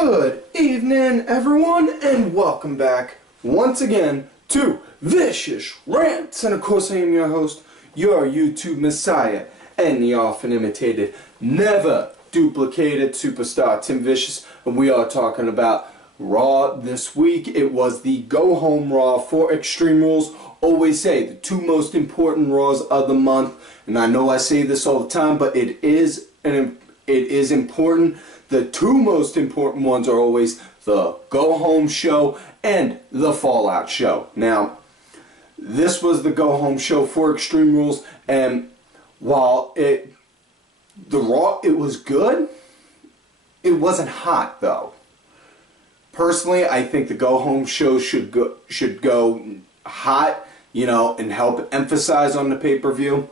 Good evening, everyone, and welcome back once again to Vicious Rants. And of course, I am your host, your YouTube messiah, and the often imitated, never duplicated superstar Tim Vicious. And we are talking about Raw this week. It was the Go Home Raw for Extreme Rules. Always say the two most important Raws of the month, and I know I say this all the time, but it is important. The two most important ones are always the Go Home show and the Fallout show. Now, this was the Go Home show for Extreme Rules, and while the Raw, it was good, it wasn't hot though. Personally, I think the Go Home show should go hot, and help emphasize on the pay-per-view.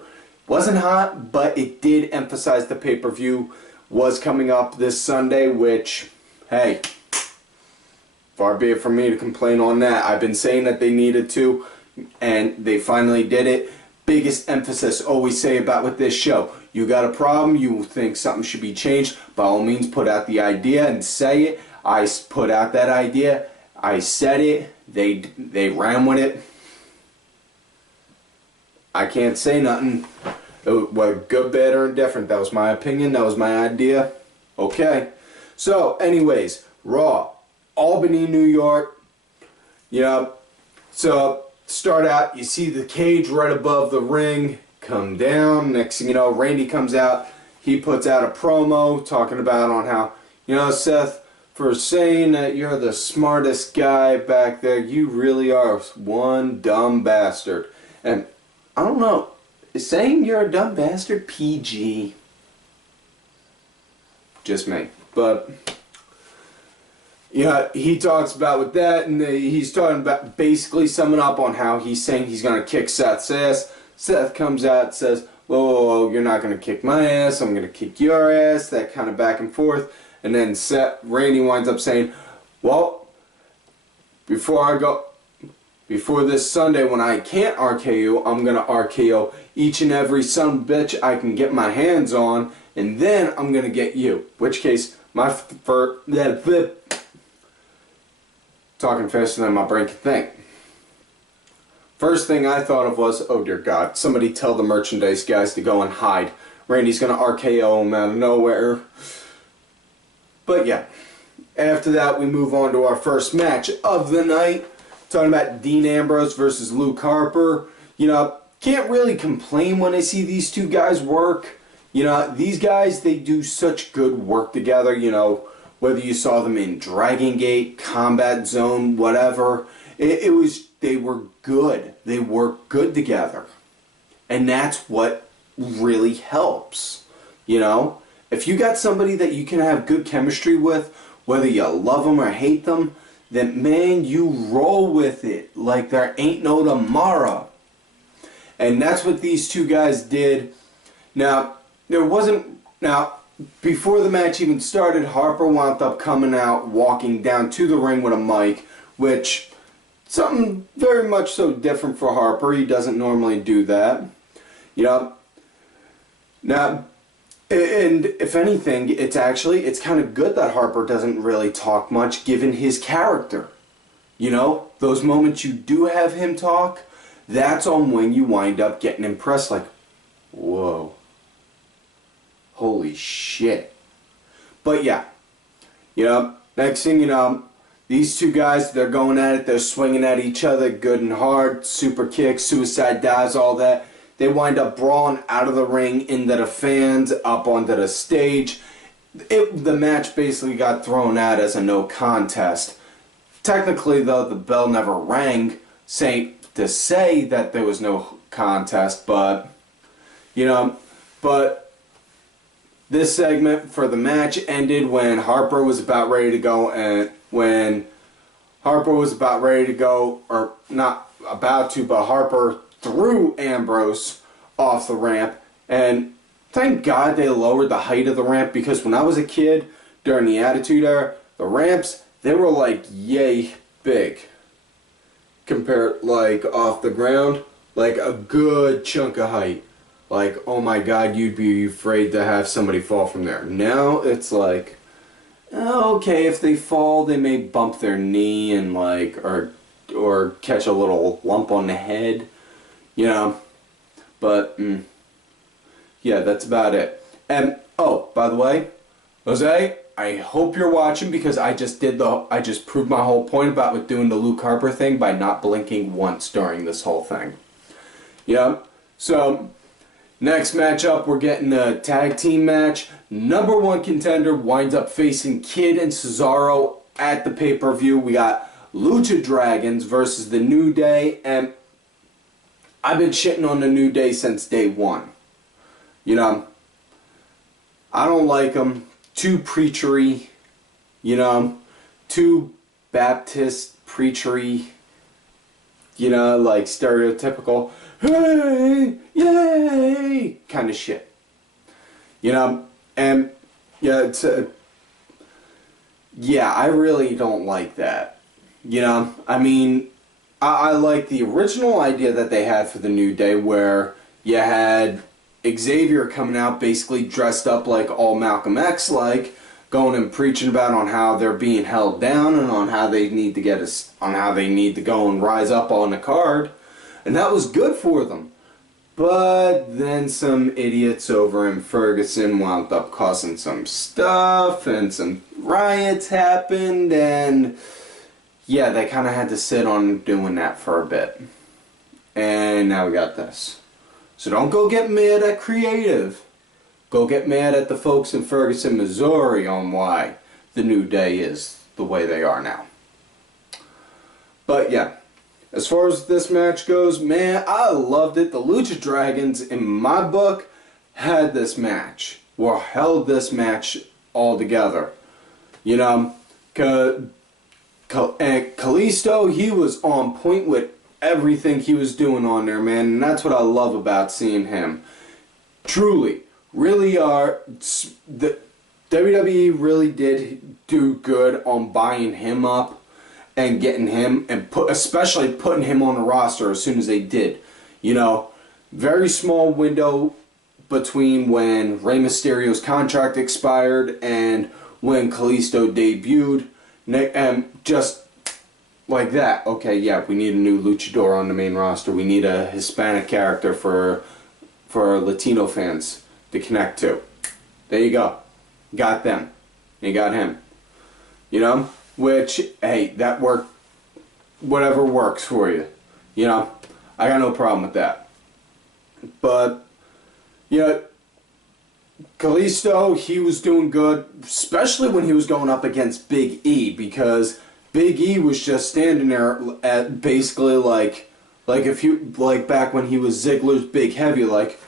Wasn't hot, but it did emphasize the pay-per-view was coming up this Sunday, which, hey, far be it from me to complain on that. I've been saying that they needed to, and they finally did it. Biggest emphasis always say about with this show. You got a problem, you think something should be changed, by all means put out the idea and say it. I put out that idea, I said it, they ran with it. I can't say nothing. Well, good, bad, or indifferent. That was my opinion. That was my idea. Okay. So, anyways, Raw, Albany, New York. So start out. You see the cage right above the ring. Come down. Next thing you know, Randy comes out. He puts out a promo talking about on how, Seth, for saying that you're the smartest guy back there, you really are one dumb bastard. And I don't know. Is saying you're a dumb bastard PG? Just me. But, he talks about with that, and he's talking about basically summing up on how he's saying he's going to kick Seth's ass. Seth comes out and says, whoa, you're not going to kick my ass, I'm going to kick your ass, that kind of back and forth. And then Randy winds up saying, well, before this Sunday when I can't RKO, I'm going to RKO each and every son of a bitch I can get my hands on, and then I'm going to get you. Which case, talking faster than my brain can think. First thing I thought of was, oh dear God, somebody tell the merchandise guys to go and hide. Randy's going to RKO him out of nowhere. But yeah, after that we move on to our first match of the night. Talking about Dean Ambrose versus Luke Harper. Can't really complain when I see these two guys work. These guys, they do such good work together. Whether you saw them in Dragon Gate, Combat Zone, whatever. They were good. They work good together. And that's what really helps. If you got somebody that you can have good chemistry with, whether you love them or hate them, then man, you roll with it like there ain't no tomorrow. And that's what these two guys did. Now, before the match even started, Harper wound up coming out, walking down to the ring with a mic, which, something very much so different for Harper. He doesn't normally do that. Now, and if anything, it's kind of good that Harper doesn't really talk much given his character. Those moments you do have him talk, that's on when you wind up getting impressed like, whoa, holy shit. But yeah, next thing these two guys, they're going at it, they're swinging at each other good and hard, super kicks, suicide dives, all that. They wind up brawling out of the ring into the fans, up onto the stage. The match basically got thrown out as a no contest. Technically, though, the bell never rang to say that there was no contest, but, this segment for the match ended when Harper was about ready to go, or not about to, but Harper threw Ambrose off the ramp, and thank God they lowered the height of the ramp, because when I was a kid during the Attitude Era, the ramps, they were like yay big compared off the ground, like a good chunk of height. Oh my God, you'd be afraid to have somebody fall from there. Now it's like, okay, if they fall, they may bump their knee and like, or catch a little lump on the head, you know. But yeah, that's about it. And oh, by the way, Jose, I hope you're watching because I just proved my whole point about with doing the Luke Harper thing by not blinking once during this whole thing. Yeah. So next matchup, we're getting a tag team match. Number one contender winds up facing Kid and Cesaro at the pay-per-view. We got Lucha Dragons versus the New Day, and I've been shitting on the New Day since day one. You know, I don't like them. Too preachery, you know, too Baptist preachery, you know, like stereotypical, hey, yay, kind of shit. You know, and yeah, yeah, I really don't like that. You know, I mean, I like the original idea that they had for the New Day where you had Xavier coming out basically dressed up like all Malcolm X like, going and preaching about on how they're being held down and on how they need to go and rise up on the card, and that was good for them. But then some idiots over in Ferguson wound up causing some stuff and some riots happened, and yeah, they kind of had to sit on doing that for a bit. And now we got this. So don't go get mad at creative. Go get mad at the folks in Ferguson, Missouri on why the New Day is the way they are now. But yeah, as far as this match goes, man, I loved it. The Lucha Dragons, in my book, had this match, or held this match all together. You know, and Kalisto, he was on point with everything he was doing on there, man, and that's what I love about seeing him. Truly, really the WWE really did do good on buying him up and getting him, and especially putting him on the roster as soon as they did. You know, very small window between when Rey Mysterio's contract expired and when Kalisto debuted, and just like that, okay, yeah, we need a new luchador on the main roster. We need a Hispanic character for Latino fans to connect to. There you go. Got them. You got him. You know? Which, hey, that worked. Whatever works for you. You know? I got no problem with that. But, yeah, Kalisto, he was doing good, especially when he was going up against Big E, because Big E was just standing there at basically like if you, like back when he was Ziggler's big heavy, like,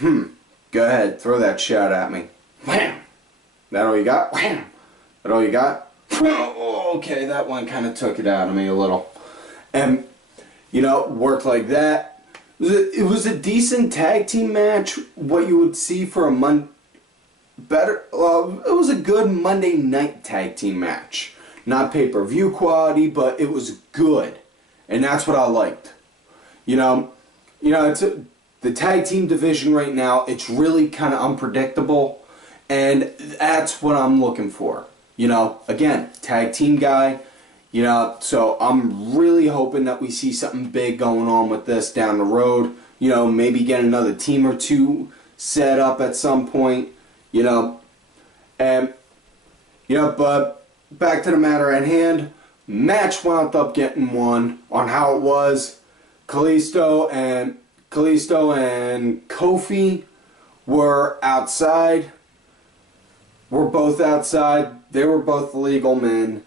go ahead, throw that shot at me. Wham! That all you got? Wham! That all you got? Oh, okay, that one kind of took it out of me a little. And, you know, worked like that. It was a decent tag team match, what you would see for a it was a good Monday night tag team match. Not pay-per-view quality, but it was good. And that's what I liked. You know, it's the tag team division right now, it's really kind of unpredictable. And that's what I'm looking for. You know, again, tag team guy. You know, so I'm really hoping that we see something big going on with this down the road. You know, maybe get another team or two set up at some point. You know, and, you know, but back to the matter at hand, match wound up getting won on how it was. Kalisto and Kofi were outside. We're both outside. They were both legal men.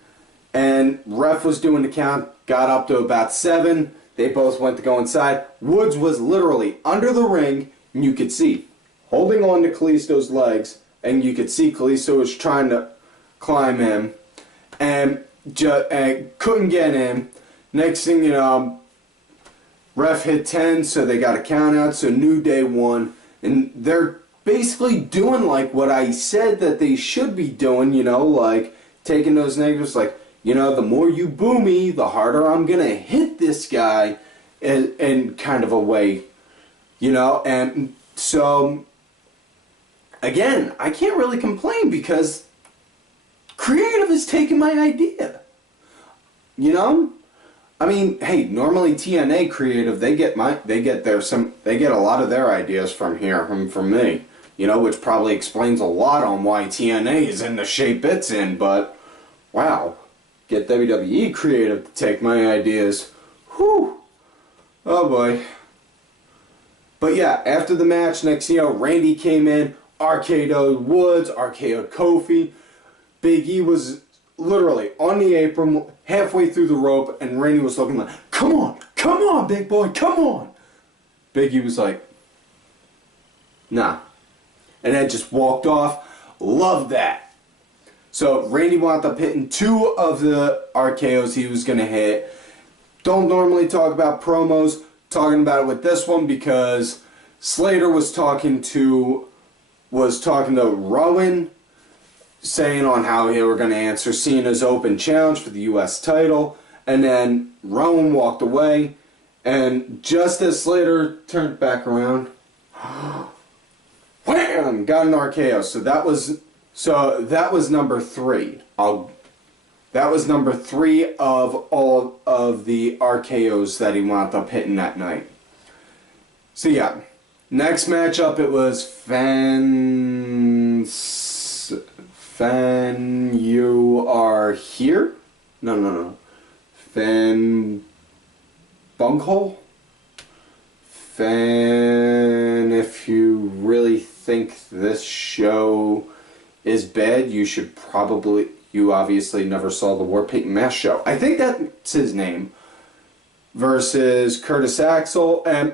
And ref was doing the count, got up to about 7. They both went to go inside. Woods was literally under the ring, and you could see, holding on to Kalisto's legs, and you could see Kalisto was trying to climb in, and couldn't get in. Next thing you know, ref hit 10, so they got a count out, so New Day won. And they're basically doing like what I said that they should be doing, you know, like taking those negatives, like, you know, the more you boo me, the harder I'm going to hit this guy in kind of a way, you know. And so, again, I can't really complain because creative is taking my idea. You know? I mean, hey, normally TNA Creative, they get a lot of their ideas from here, from me. You know, which probably explains a lot on why TNA is in the shape it's in, but wow. Get WWE Creative to take my ideas. Whew. Oh boy. But yeah, after the match, next thing you know, Randy came in, RKO'd Woods, RKO'd Kofi. Big E was literally on the apron, halfway through the rope, and Randy was looking like, come on, big boy, come on. Big E was like, nah. And then just walked off. Love that. So Randy wound up hitting 2 of the RKOs he was going to hit. Don't normally talk about promos. Talking about it with this one because Slater was talking to Rowan, saying on how they were going to answer Cena's open challenge for the U.S. title, and then Rowan walked away, and just as Slater turned back around, wham! Got an RKO. So that was number 3. That was number 3 of all of the RKOs that he wound up hitting that night. So yeah, next matchup it was You Are Here? No. Bunghole? If you really think this show is bad, you obviously never saw the War Paint Mask show. I think that's his name. Versus Curtis Axel. And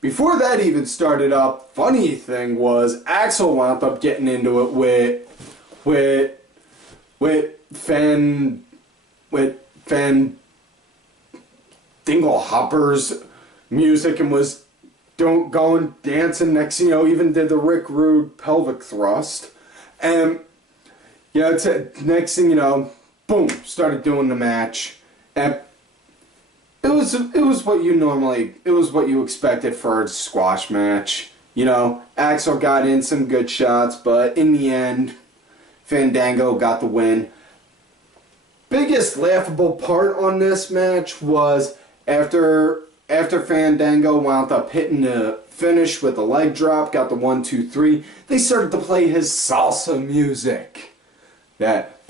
before that even started up, funny thing was Axel wound up getting into it with Fan Dinglehopper's music and was going dancing. Next thing you know, even did the Rick Rude pelvic thrust. And yeah, next thing you know, boom, started doing the match, and it was what you expected for a squash match. You know, Axel got in some good shots, but in the end, Fandango got the win. Biggest laughable part on this match was after Fandango wound up hitting the finish with a leg drop, got the 1, 2, 3, they started to play his salsa music. That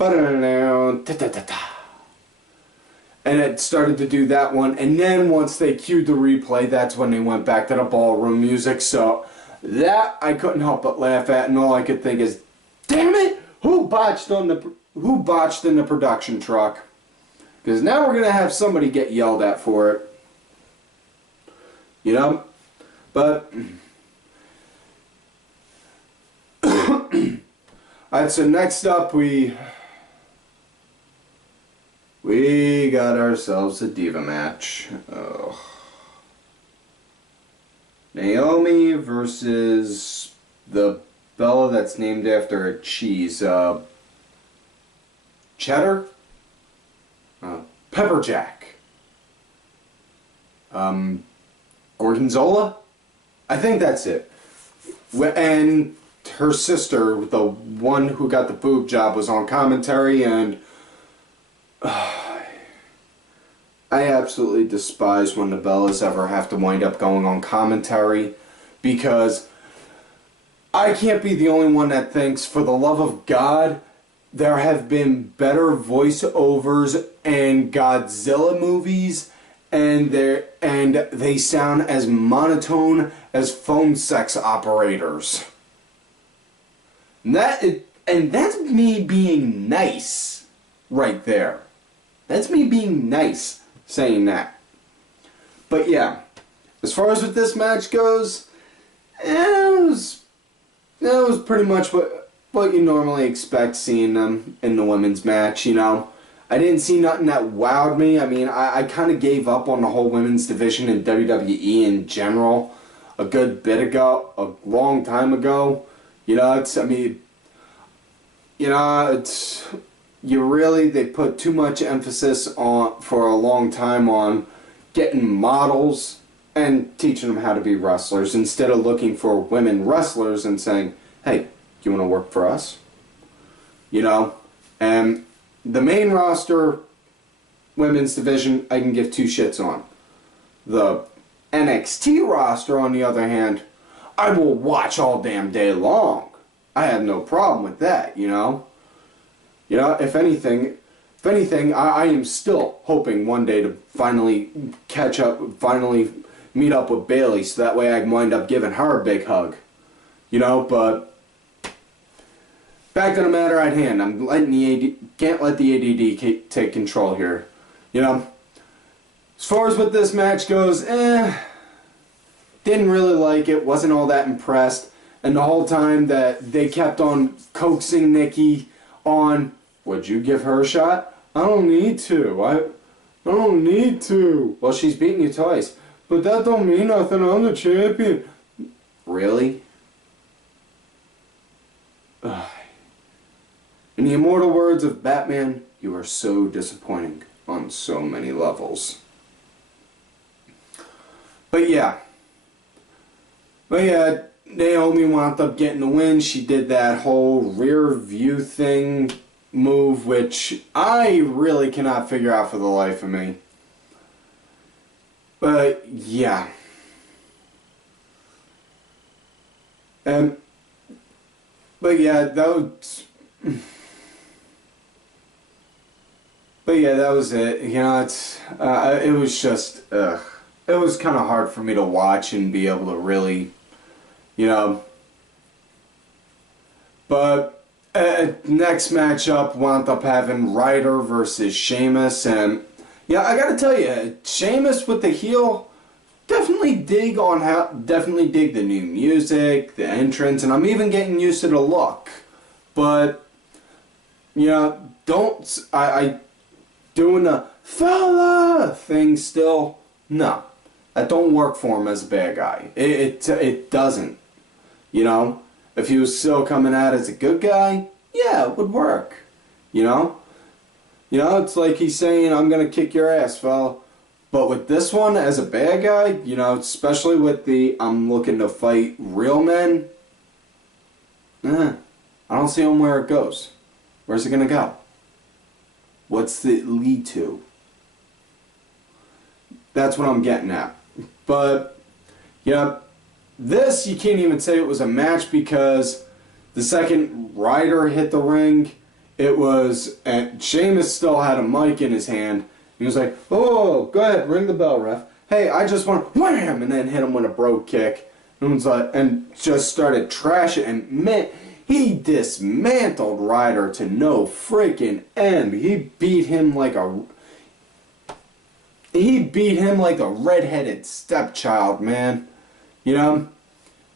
and it started to do that one, and then once they cued the replay, that's when they went back to the ballroom music. So that I couldn't help but laugh at, and all I could think is, damn it, who botched in the production truck? Because now we're gonna have somebody get yelled at for it. You know? But alright, so next up we got ourselves a diva match. Oh. Naomi versus the Bella that's named after a cheese. Cheddar? Pepper Jack. Gorgonzola? I think that's it. And her sister, the one who got the boob job, was on commentary, and I absolutely despise when the Bellas ever have to wind up going on commentary, because I can't be the only one that thinks, for the love of God, there have been better voiceovers in Godzilla movies, and they sound as monotone as phone sex operators. And that's me being nice right there. That's me being nice saying that. But yeah, as far as what this match goes, it was pretty much what you normally expect seeing them in the women's match, you know. I didn't see nothing that wowed me. I mean, I kind of gave up on the whole women's division in WWE in general a good bit ago, a long time ago. You know, they put too much emphasis on, for a long time, on getting models and teaching them how to be wrestlers instead of looking for women wrestlers and saying, hey, you want to work for us? You know? And the main roster women's division, I can give two shits on. The NXT roster, on the other hand, I will watch all damn day long. I have no problem with that, you know? You know, if anything, I am still hoping one day to finally catch up, finally meet up with Bayley, so that way I can wind up giving her a big hug. You know, but back to the matter at hand. I'm letting can't let the ADD take control here. You know, as far as what this match goes, didn't really like it, wasn't all that impressed. And the whole time that they kept on coaxing Nikki on, would you give her a shot? I don't need to. I don't need to. Well, she's beaten you twice. But that don't mean nothing. I'm the champion. Really? Ugh. In the immortal words of Batman, you are so disappointing on so many levels. But yeah, Naomi wound up getting the win. She did that whole rear view thing move, which I really cannot figure out for the life of me. But yeah. But yeah, that was it. You know, it was just, it was kind of hard for me to watch and be able to really, you know. But next matchup wound up having Ryder versus Sheamus, and yeah, I gotta tell you, Sheamus with the heel, definitely dig the new music, the entrance, and I'm even getting used to the look. But you know, I doing the fella thing still. No, that don't work for him as a bad guy. It doesn't. You know, if he was still coming out as a good guy, yeah, it would work. You know, it's like he's saying, "I'm gonna kick your ass, fella." But with this one as a bad guy, you know, especially with the "I'm looking to fight real men," I don't see him where it goes. Where's it gonna go? What's it lead to? That's what I'm getting at. But, yeah, this you can't even say it was a match, because the second Ryder hit the ring, it was, and Sheamus still had a mic in his hand. He was like, "Oh, go ahead, ring the bell, ref. Hey, I just want wham," and then hit him with a brogue kick. And was like, and just started trashing, and man, he dismantled Ryder to no freaking end. He beat him like a redheaded stepchild, man. You know,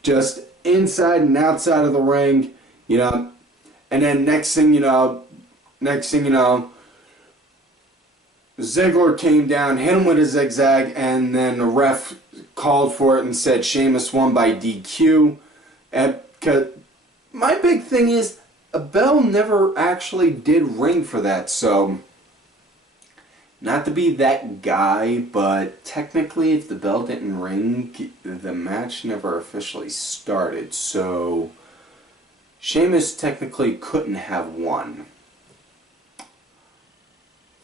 just inside and outside of the ring, you know. And then next thing you know, Ziggler came down, hit him with a zigzag, and then the ref called for it and said Sheamus won by DQ. Cause my big thing is, a bell never actually did ring for that, so not to be that guy, but technically if the bell didn't ring, the match never officially started, so Sheamus technically couldn't have won.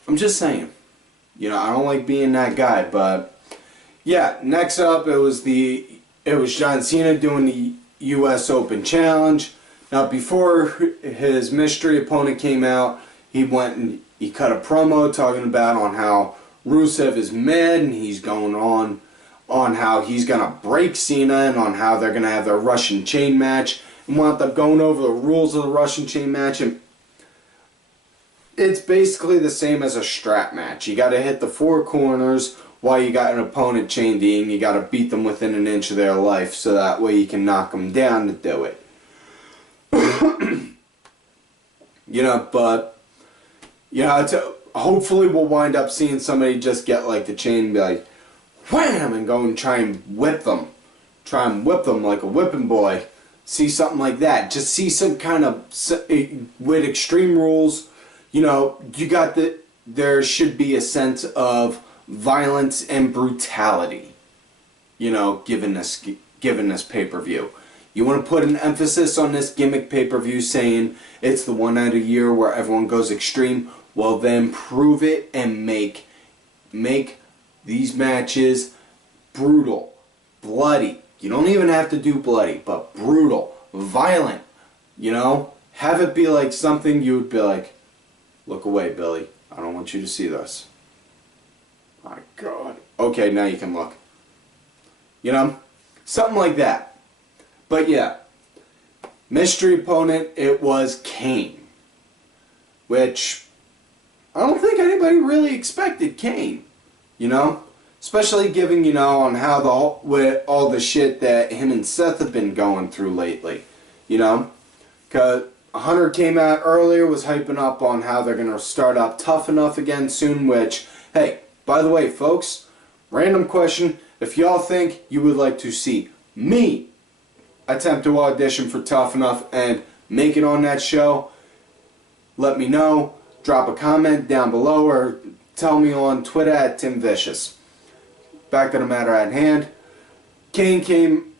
I'm just saying. You know, I don't like being that guy, but yeah, next up it was John Cena doing the US Open Challenge. Now, before his mystery opponent came out, he went and he cut a promo talking about on how Rusev is mad, and he's going on how he's gonna break Cena, and on how they're gonna have their Russian chain match, and wound up going over the rules of the Russian chain match. And it's basically the same as a strap match. You got to hit the four corners while you got an opponent chained in. You got to beat them within an inch of their life, so that way you can knock them down to do it. You know, but yeah, hopefully we'll wind up seeing somebody just get like the chain and be like, wham, and go and try and whip them. Try and whip them like a whipping boy. See something like that. Just see some kind of, with Extreme Rules, you know, there should be a sense of violence and brutality, you know, given this pay-per-view. You want to put an emphasis on this gimmick pay-per-view, saying it's the one night a year where everyone goes extreme. well then prove it and make these matches brutal, bloody. You don't even have to do bloody, but brutal, violent, you know? Have it be like something you would be like, look away, Billy. I don't want you to see this. My God. Okay, now you can look. You know? Something like that. But yeah. Mystery opponent, it was Kane. Which, I don't think anybody really expected Kane. You know? Especially given, you know, on how with all the shit that him and Seth have been going through lately. You know? Because Hunter came out earlier, was hyping up on how they're going to start up Tough Enough again soon, which, hey, by the way, folks, random question, if y'all think you would like to see me attempt to audition for Tough Enough and make it on that show, let me know. Drop a comment down below or tell me on Twitter at TimVicious. Back to the matter at hand. Kane came,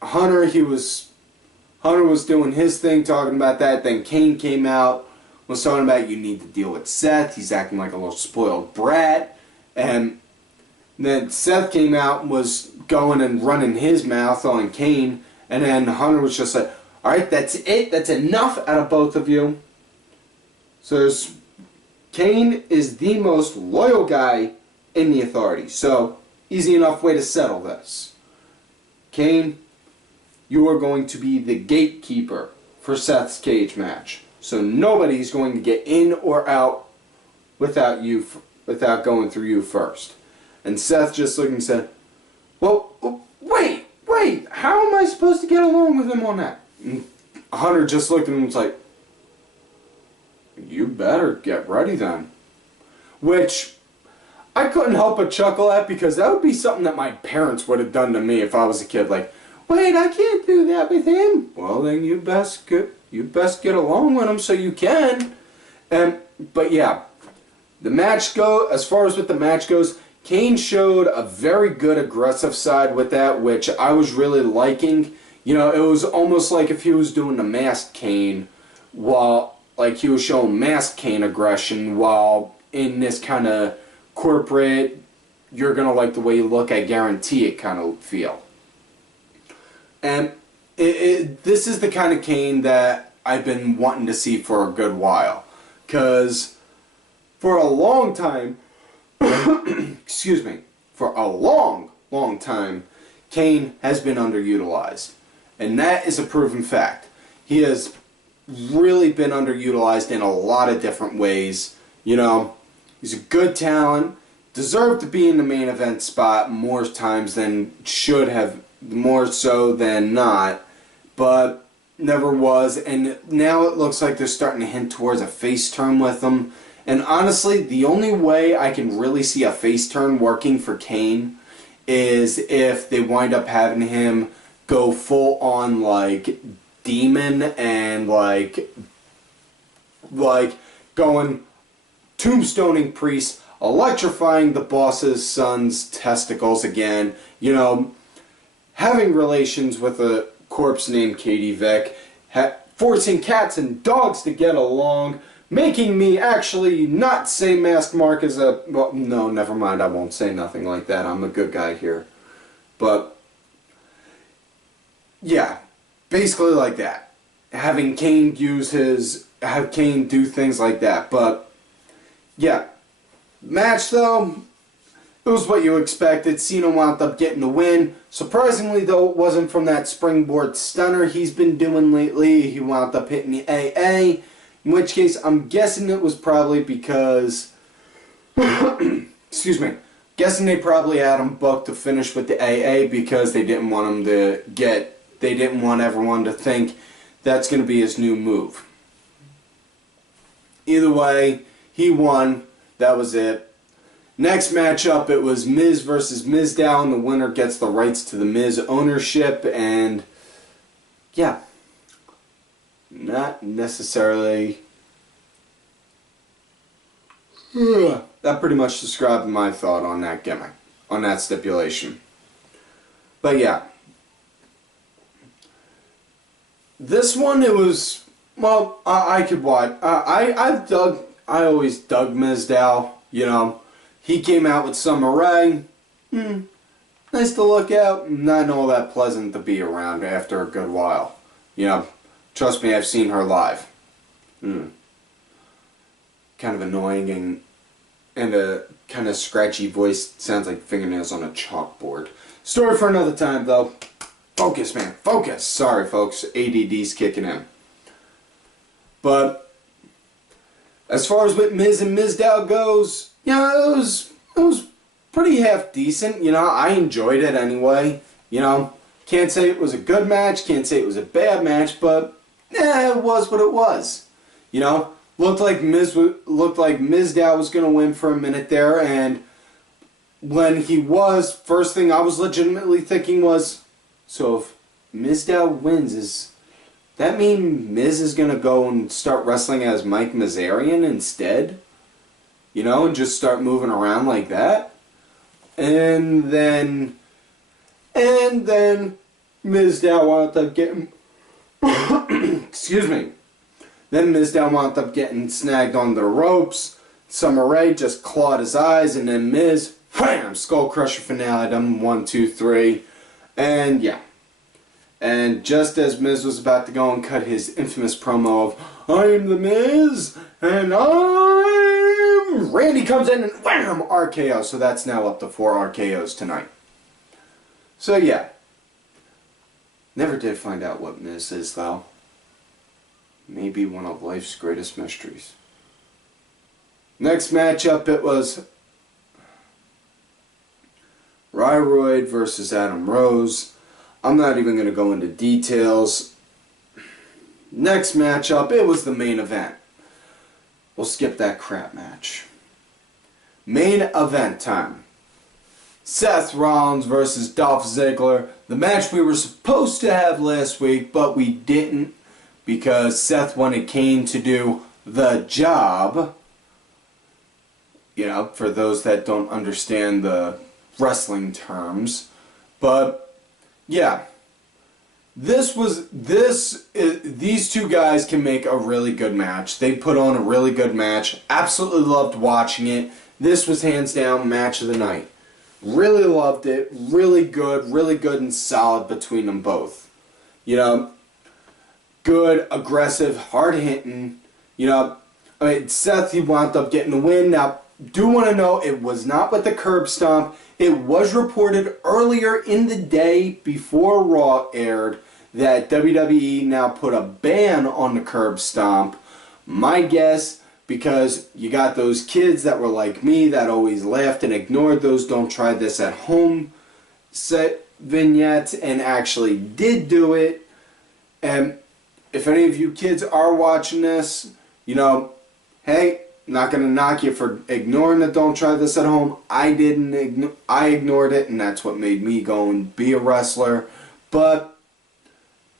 Hunter was doing his thing, talking about that. Then Kane came out, was talking about you need to deal with Seth. He's acting like a little spoiled brat. And then Seth came out and was going and running his mouth on Kane. And then Hunter was just like, alright, that's it. That's enough out of both of you. So Kane is the most loyal guy in the Authority. So, easy enough way to settle this. Kane, you are going to be the gatekeeper for Seth's cage match. So nobody's going to get in or out without going through you first. And Seth just looked and said, well, wait, how am I supposed to get along with him on that? And Hunter just looked at him and was like, you better get ready then. Which I couldn't help but chuckle at, because that would be something that my parents would have done to me if I was a kid. Like, wait, I can't do that with him. Well, then you best get along with him so you can. But yeah, as far as what the match goes, Kane showed a very good aggressive side with that, which I was really liking. You know, it was almost like if he was doing the masked Kane, while like he was showing masked Kane aggression, while in this kind of corporate, you're gonna like the way you look, I guarantee it kind of feel. And this is the kind of Kane that I've been wanting to see for a good while. Because for a long time, excuse me, for a long time, Kane has been underutilized. And that is a proven fact. He has really been underutilized in a lot of different ways. You know, he's a good talent, deserved to be in the main event spot more times than should have, more so than not, but never was. And now it looks like they're starting to hint towards a face turn with him. And honestly, the only way I can really see a face turn working for Kane is if they wind up having him go full on like demon and like going tombstoning Priest, electrifying the boss's son's testicles again, you know, having relations with a corpse named Katie Vick, forcing cats and dogs to get along, making me actually not say Masked Mark as a... Well, no, never mind, I won't say nothing like that. I'm a good guy here. But, yeah, basically like that. Having Kane have Kane do things like that. But, yeah. Match, though, it was what you expected. Cena wound up getting the win. Surprisingly, though, it wasn't from that springboard stunner he's been doing lately. He wound up hitting the AA. In which case, I'm guessing it was probably because... excuse me. Guessing they probably had him booked to finish with the AA because they didn't want him to get... They didn't want everyone to think that's going to be his new move. Either way, he won. That was it. Next matchup, it was Miz versus Mizdow, and the winner gets the rights to the Miz ownership, and yeah, not necessarily... That pretty much described my thought on that gimmick, on that stipulation. But yeah. This one, it was, well, I could watch. I've dug I always dug Mizdow. You know, he came out with Summer Rae. Nice to look at, not all that pleasant to be around after a good while. You know, trust me, I've seen her live. Kind of annoying and a kind of scratchy voice. Sounds like fingernails on a chalkboard. Story for another time, though. Focus, man. Focus. Sorry, folks. ADD's kicking in. But as far as what Miz and Mizdow goes, you know, it was pretty half decent. You know, I enjoyed it anyway. You know, can't say it was a good match. Can't say it was a bad match. But it was what it was. You know, looked like Mizdow was going to win for a minute there, and when he was, first thing I was legitimately thinking was, so if Mizdow wins, does that mean Miz is going to go and start wrestling as Mike Mazarian instead? You know, and just start moving around like that? And then Mizdow wound up getting, excuse me, then Mizdow wound up getting snagged on the ropes. Summer Rae just clawed his eyes, and then Miz, wham, Skull Crusher finale, done 1, 2, 3, and yeah. And just as Miz was about to go and cut his infamous promo of, I'm the Miz, and Randy comes in and wham, RKO. So that's now up to 4 RKOs tonight. So yeah. Never did find out what Miz is, though. Maybe one of life's greatest mysteries. Next matchup, it was Ryroyd versus Adam Rose. I'm not even going to go into details. Next matchup, it was the main event. We'll skip that crap match. Main event time. Seth Rollins versus Dolph Ziggler. The match we were supposed to have last week, but we didn't because Seth wanted Kane to do the job. You know, for those that don't understand the wrestling terms. But yeah, these two guys can make a really good match. They put on a really good match. Absolutely loved watching it. This was hands down match of the night. Really loved it. Really good and solid between them both. You know, good, aggressive, hard hitting. You know, I mean, Seth, he wound up getting the win. Now, do want to know, it was not with the curb stomp. It was reported earlier in the day before Raw aired that WWE now put a ban on the curb stomp. My guess, because you got those kids that were like me that always laughed and ignored those don't try this at home set vignettes and actually did do it. And if any of you kids are watching this, you know, hey, not going to knock you for ignoring the don't try this at home. I didn't. I ignored it, and that's what made me go and be a wrestler. But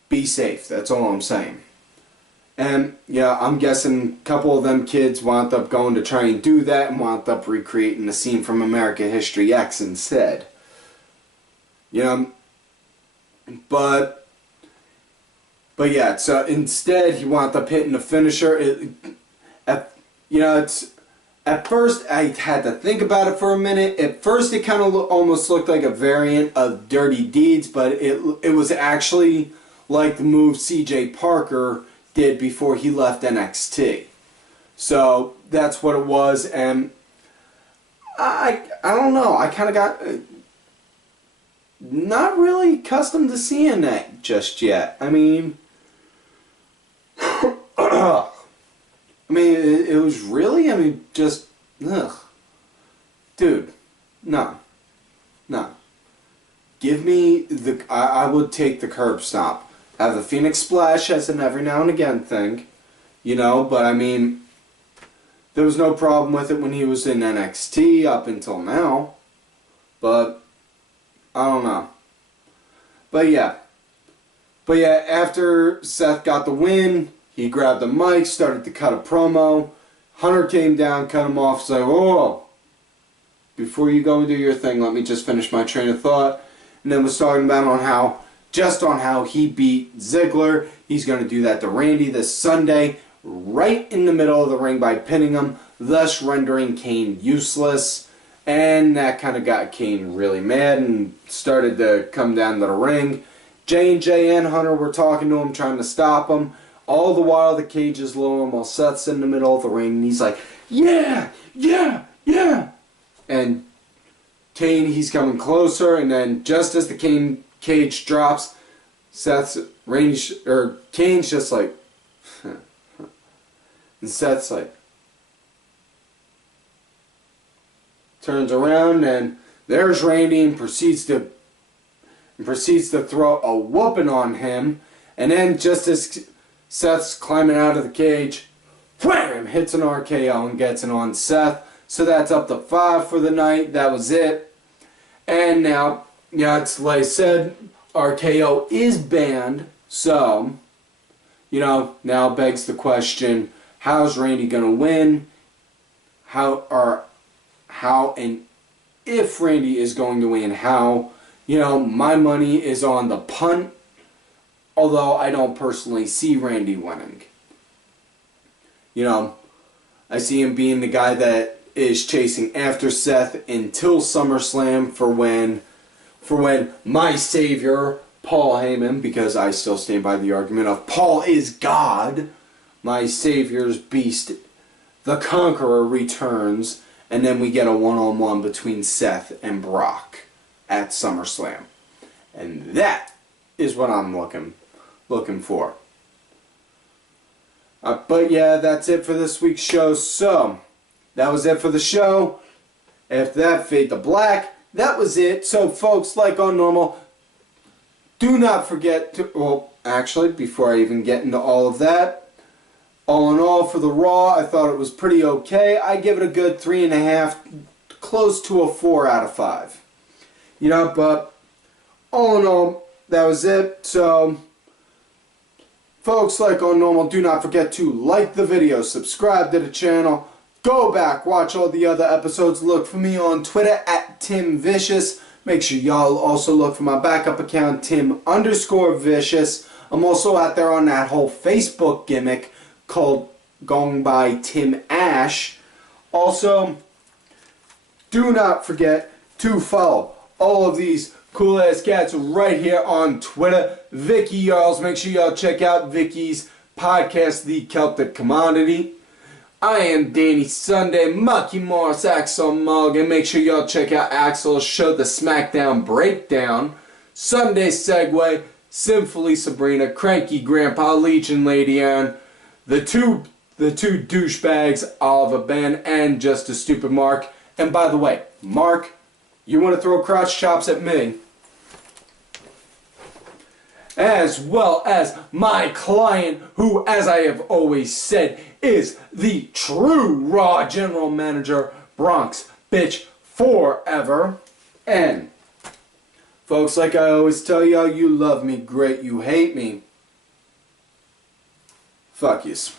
be safe. That's all I'm saying. And yeah, I'm guessing a couple of them kids wound up going to try and do that and wound up recreating the scene from American History X instead. You know, but yeah, so instead he wound up hitting the finisher. You know, at first I had to think about it for a minute. At first it kind of almost looked like a variant of Dirty Deeds, but it was actually like the move C.J. Parker did before he left NXT. So that's what it was, and I don't know. I kind of got not really accustomed to seeing that just yet. I mean, it was really, just, ugh. Dude, no. Give me I would take the curb stomp. Have the Phoenix Splash as an every now and again thing, you know, but I mean, there was no problem with it when he was in NXT up until now, but I don't know. But yeah, after Seth got the win, he grabbed the mic, started to cut a promo. Hunter came down, cut him off, said, "Oh, before you go and do your thing, let me just finish my train of thought." And then was talking about on how he beat Ziggler. He's going to do that to Randy this Sunday. right in the middle of the ring by pinning him, thus rendering Kane useless. And that kind of got Kane really mad and started to come down to the ring. J&J and Hunter were talking to him, trying to stop him. All the while the cage is low while Seth's in the middle of the ring and he's like, yeah, yeah, yeah. And Kane, he's coming closer, and then just as the cage drops, Kane's just like, and Seth's like, turns around and there's Randy and proceeds to throw a whooping on him, and then just as Seth's climbing out of the cage, wham, hits an RKO and gets it on Seth. So that's up to 5 for the night. That was it. And now, yeah, it's like I said, RKO is banned. So, now begs the question, how's Randy going to win? How and if Randy is going to win, how? My money is on the punt, although I don't personally see Randy winning. I see him being the guy that is chasing after Seth until SummerSlam for when my savior, Paul Heyman, because I still stand by the argument of Paul is God, my savior's beast, the Conqueror, returns, and then we get a one-on-one between Seth and Brock at SummerSlam. And that is what I'm looking for. But yeah, that's it for this week's show. So, that was it for the show. After that, fade to black. That was it. So, folks, like on normal, do not forget to... Well, actually, before I even get into all of that, all in all, for the Raw, I thought it was pretty okay. I give it a good 3.5, close to a 4 out of 5. But all in all, that was it. So... folks, like on normal, do not forget to like the video, subscribe to the channel, go back, watch all the other episodes, look for me on Twitter at TimVicious. Make sure y'all also look for my backup account, Tim_Vicious. I'm also out there on that whole Facebook gimmick called going by Tim Ash. Also, do not forget to follow all of these cool ass cats right here on Twitter. Vicky Yarls, make sure y'all check out Vicky's podcast, The Celtic Commodity. I am Danny Sunday, Mucky Morris, Axel Mulligan. Make sure y'all check out Axel's show, The SmackDown Breakdown. Sunday Segway, Sinfully Sabrina, Cranky Grandpa, Legion Lady Ann, the two douchebags, Oliver Ben, and Just a Stupid Mark. And by the way, Mark, you want to throw crotch chops at me, as well as my client, who, as I have always said, is the true Raw General Manager, Bronx Bitch Forever. And, folks, like I always tell y'all, you love me, great, you hate me. Fuck yous.